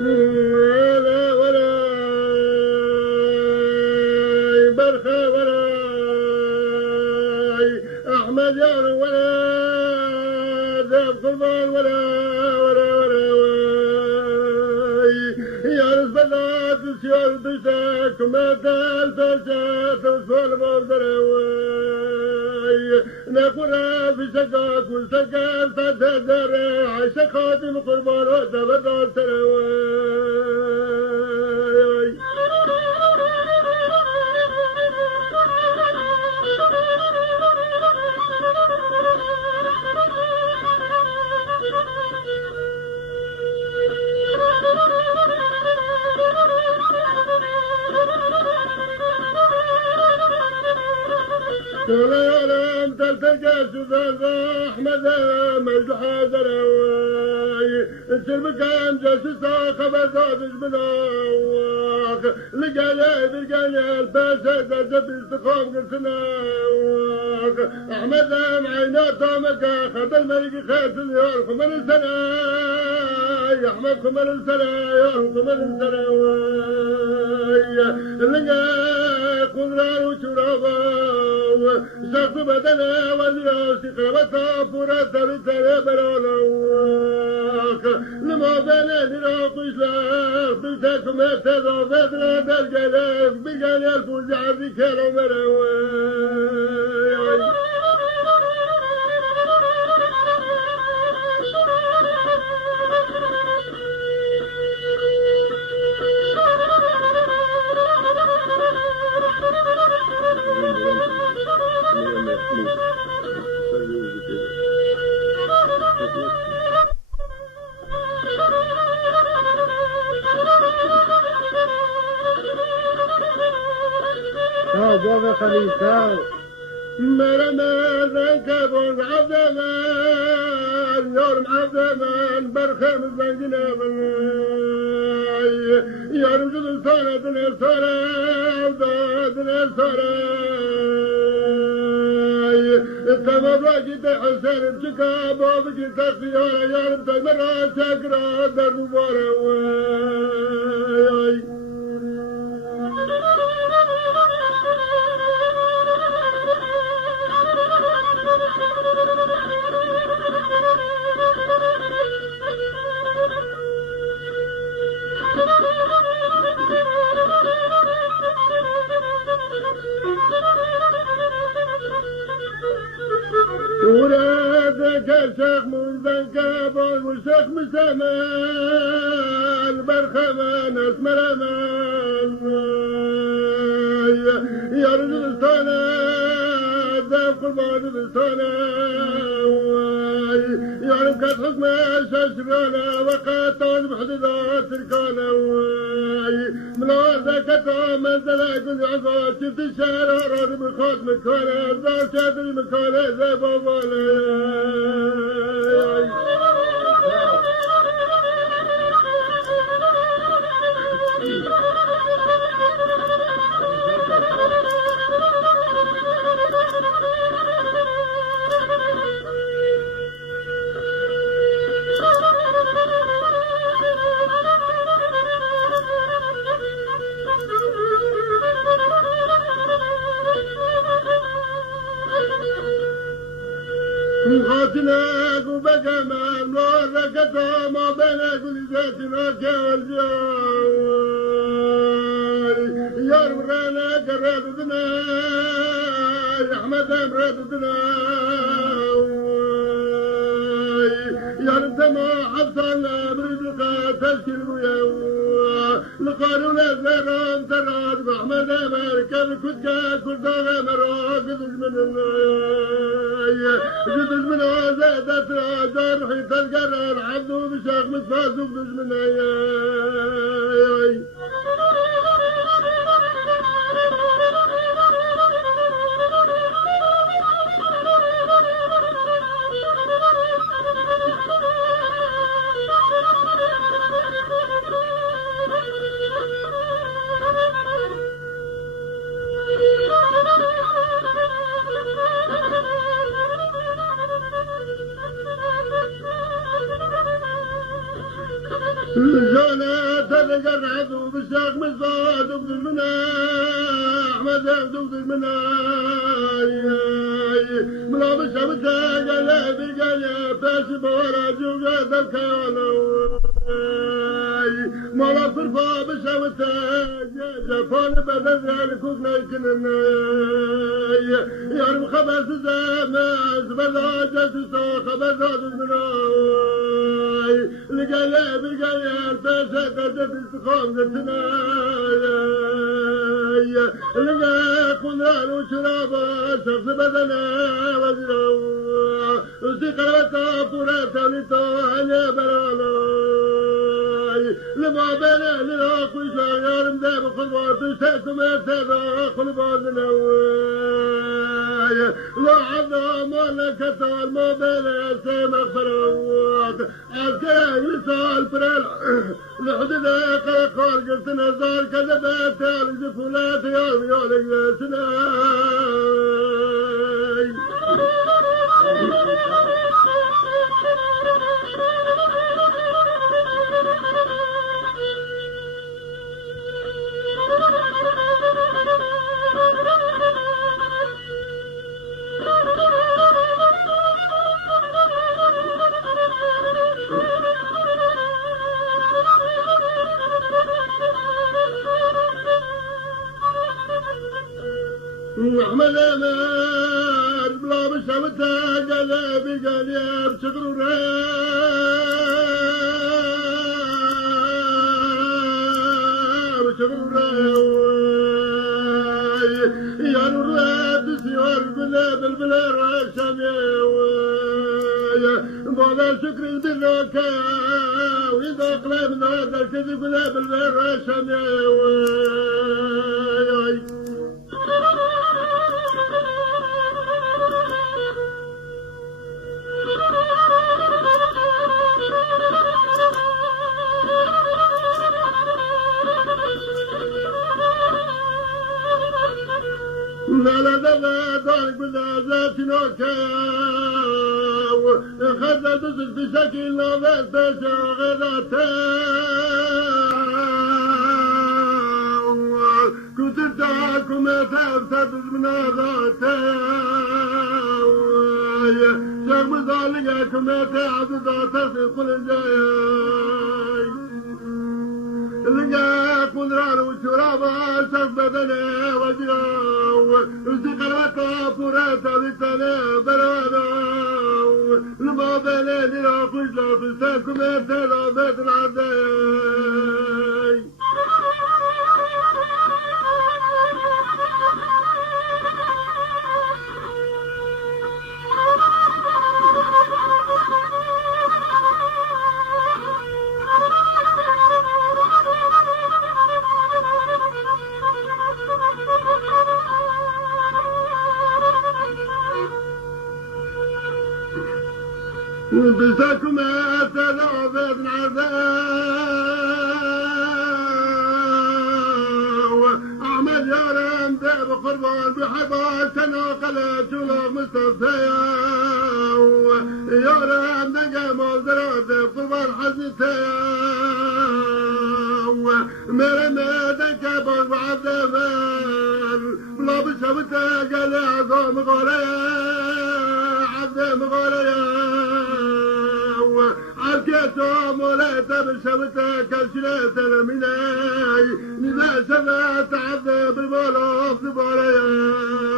ولا ولا برخة ولا أحمد يار ولا ذاب قربان ولا يا رزق الله تسير تشتاك ما تلتشت وصول بوزرواي نقرا في شقاك وسقال تتدر عيش خادم قربان وتبدل سرواي ولا انت التقى سوزان احمد مجد حاضر انت المكان جاسسا خبر زادش بناوخ لقايا برقايا الباشا زاد استقام قلتناوخ احمد معينات مكا خبر الملك خيط اليوم خمر السنة يا احمد خمر السنة يا خمر السنة لقا قدران وشرابا شخص بدنا والياس قوتا فرات بتري برولوك لما بنا نراق إسلاق بتاكم اتضا فترة بالقلاف بقال الفوز عزي كانوا مروي جاب خليفة مرمى ذنكب عظمان يرم عظمان برخم الزنجنا يرم جد صارة دنيا صارة دنيا صارة السما باجد حسين بشكا بابك تخيارة يرم تمرا شكرا در مبارا ولادك شيخ مزنكب والشيخ مسامان برخمان اسمر امان يا رجل الصلاة ذاب قربان الصلاة يا رب كانت حكمة شاشرانا وقاتل بحدودات تركانا من وردك من زلاك العصا شفت الشارع راضي بخاط مكانا زار شادري مكانا زي بابا خاتناك وبجمال نورك ما بينك ولذاتناك والجوال يا رب رانك رادتنا يا احمد رادتنا يا رب ما حصلنا برزقا تشكي ويا لقالوا لزران تراد محمد مركب كتكا كل دغه مراكز من جد من زادت راجر حيت القرار عبدو بشاخ متفاز وبدج من جانا تذكر عدو بالشاق مصاد وبدل منا أحمد وبدل منا ملا بالشمسة قال بالقايا باش بورا جوجا دبكانا ملا فرفا بالشمسة جافون بدل ذلك وكنا يارم خبز زمان زبلا جاسوسا خبز زمناي لقايا بالقايا الباشا قدر استخام قلتنا لقا قدران وشرابا شخص بدنا وزنا استقرأتا فراتا لطاها برانا لما بنا لراق وشان يارم داب خلوات تشتاكم ارتدا خلبازنا لا عظام ولا كتال ما بنا سيما خفرات عسكري يسال برال لحدد قرقار قلت نزار كذبات تالي زفولات يوم يولي سناي أحمد أمار بلا بشامتا قلبي قليب شكر الراب شكر الراب يا نور الراب سيار قلب البلار شامي بعد شكر البلوكا وإذا قلبنا هذا الكذب قلب البلار شامي لا لا لا لا دارك بالله نوكا خذ تسل في شكل لا تشا غداتا كنت تاكم تفتت من غاتا شاك مزالقكم تعبد تصل كل جاي لقى قدران وشرابا شاف بدنا وجراو استقراتا فراتا بالتنا برانا لما بلاني راقش لا تستاكم ارتلا بيت العداي بساكم ارتلا بيت العداو احمد يارم باب قربان بحبال تناقلت شلوغ مصطفى يارم نقا موزرات قربان حزتاو مرمى كبر بعد مان بلا بشبتا قال عظام غريا عظام غريا عركتهم ولا تبشبتا كالشلات المناي لما سمعت عذاب المولى في باريا